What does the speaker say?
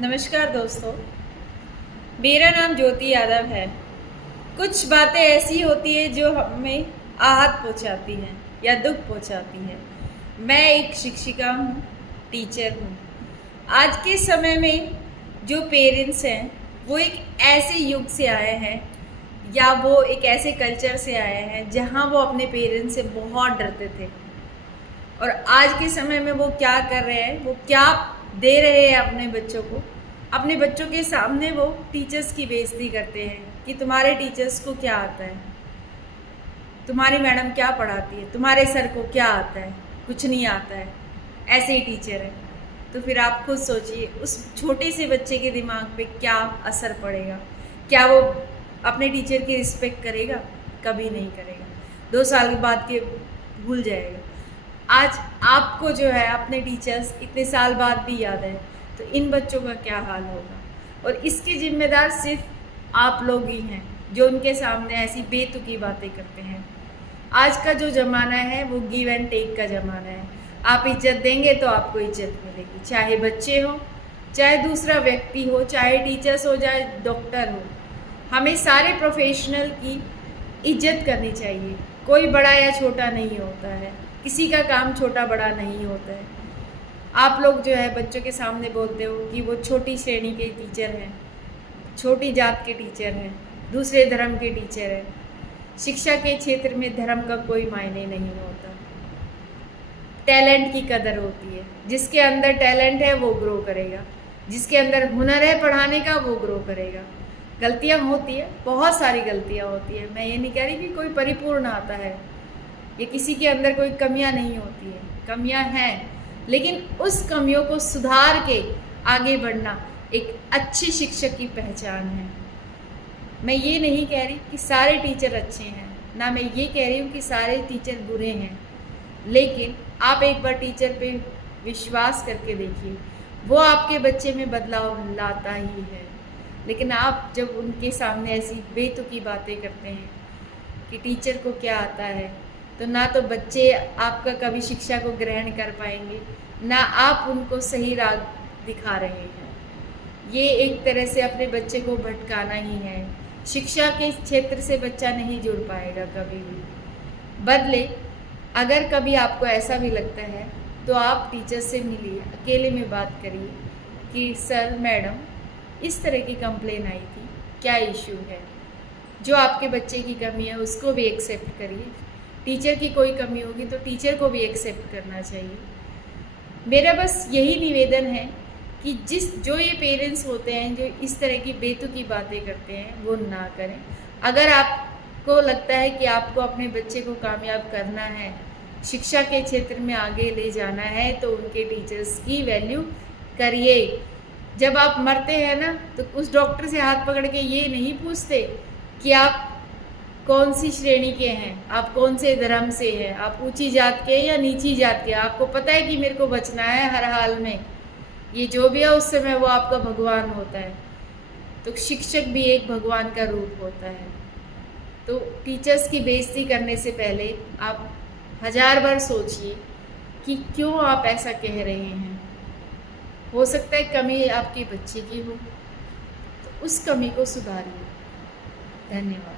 नमस्कार दोस्तों, मेरा नाम ज्योति यादव है। कुछ बातें ऐसी होती है जो हमें आहत पहुंचाती हैं या दुख पहुंचाती है। मैं एक शिक्षिका हूं, टीचर हूं। आज के समय में जो पेरेंट्स हैं वो एक ऐसे युग से आए हैं या वो एक ऐसे कल्चर से आए हैं जहां वो अपने पेरेंट्स से बहुत डरते थे। और आज के समय में वो क्या कर रहे हैं, वो क्या दे रहे हैं अपने बच्चों को। अपने बच्चों के सामने वो टीचर्स की बेइज्जती करते हैं कि तुम्हारे टीचर्स को क्या आता है, तुम्हारी मैडम क्या पढ़ाती है, तुम्हारे सर को क्या आता है, कुछ नहीं आता है, ऐसे ही टीचर है। तो फिर आप खुद सोचिए उस छोटे से बच्चे के दिमाग पे क्या असर पड़ेगा। क्या वो अपने टीचर की रिस्पेक्ट करेगा? कभी नहीं करेगा। 2 साल के बाद के भूल जाएगा। आज आपको जो है अपने टीचर्स इतने साल बाद भी याद है, तो इन बच्चों का क्या हाल होगा। और इसके जिम्मेदार सिर्फ आप लोग ही हैं जो उनके सामने ऐसी बेतुकी बातें करते हैं। आज का जो ज़माना है वो गिव एंड टेक का ज़माना है। आप इज्जत देंगे तो आपको इज्जत मिलेगी, चाहे बच्चे हो, चाहे दूसरा व्यक्ति हो, चाहे टीचर्स हो, चाहे डॉक्टर हो। हमें सारे प्रोफेशनल की इज्जत करनी चाहिए। कोई बड़ा या छोटा नहीं होता है, किसी का काम छोटा बड़ा नहीं होता है। आप लोग जो है बच्चों के सामने बोलते हो कि वो छोटी श्रेणी के टीचर हैं, छोटी जात के टीचर हैं, दूसरे धर्म के टीचर हैं। शिक्षा के क्षेत्र में धर्म का कोई मायने नहीं होता। टैलेंट की कदर होती है। जिसके अंदर टैलेंट है वो ग्रो करेगा, जिसके अंदर हुनर है पढ़ाने का वो ग्रो करेगा। गलतियाँ होती है, बहुत सारी गलतियाँ होती है। मैं ये नहीं कह रही कि कोई परिपूर्ण आता है, ये किसी के अंदर कोई कमियां नहीं होती है, कमियां हैं, लेकिन उस कमियों को सुधार के आगे बढ़ना एक अच्छे शिक्षक की पहचान है। मैं ये नहीं कह रही कि सारे टीचर अच्छे हैं, ना मैं ये कह रही हूँ कि सारे टीचर बुरे हैं, लेकिन आप एक बार टीचर पे विश्वास करके देखिए, वो आपके बच्चे में बदलाव लाता ही है। लेकिन आप जब उनके सामने ऐसी बेतुकी बातें करते हैं कि टीचर को क्या आता है, तो ना तो बच्चे आपका कभी शिक्षा को ग्रहण कर पाएंगे, ना आप उनको सही राह दिखा रहे हैं। ये एक तरह से अपने बच्चे को भटकाना ही है। शिक्षा के क्षेत्र से बच्चा नहीं जुड़ पाएगा कभी भी। बदले अगर कभी आपको ऐसा भी लगता है तो आप टीचर से मिलिए, अकेले में बात करिए कि सर मैडम इस तरह की कंप्लेन आई थी, क्या इशू है। जो आपके बच्चे की कमी है उसको भी एक्सेप्ट करिए। टीचर की कोई कमी होगी तो टीचर को भी एक्सेप्ट करना चाहिए। मेरा बस यही निवेदन है कि जो ये पेरेंट्स होते हैं जो इस तरह की बेतुकी बातें करते हैं वो ना करें। अगर आपको लगता है कि आपको अपने बच्चे को कामयाब करना है, शिक्षा के क्षेत्र में आगे ले जाना है, तो उनके टीचर्स की वैल्यू करिए। जब आप मरते हैं ना तो उस डॉक्टर से हाथ पकड़ के ये नहीं पूछते कि आप कौन सी श्रेणी के हैं, आप कौन से धर्म से हैं, आप ऊंची जात के या नीची जात के। आपको पता है कि मेरे को बचना है हर हाल में, ये जो भी है उस समय वो आपका भगवान होता है। तो शिक्षक भी एक भगवान का रूप होता है। तो टीचर्स की बेइज्जती करने से पहले आप 1000 बार सोचिए कि क्यों आप ऐसा कह रहे हैं। हो सकता है कमी आपके बच्चे की हो, तो उस कमी को सुधारिए। धन्यवाद।